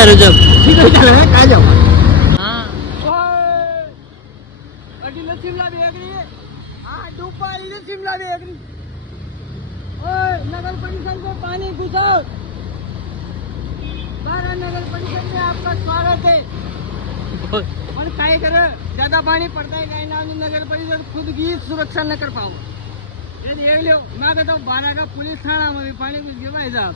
यार जब ठीक है चल काय जाऊ हाँ अडीला शिमला वेगळी हा दुपारीला शिमला वेगळी ओय नगर परिषद में पानी घुसाओ 12 नगर परिषद में आपका स्वागत है और काय कर ज्यादा पानी पड़ता है काय ना नगर परिषद खुद की सुरक्षा न कर पाओ ये देख लो मैं कहता हूँ 12 का पुलिस थाना में पानी घुस गया भाई साहब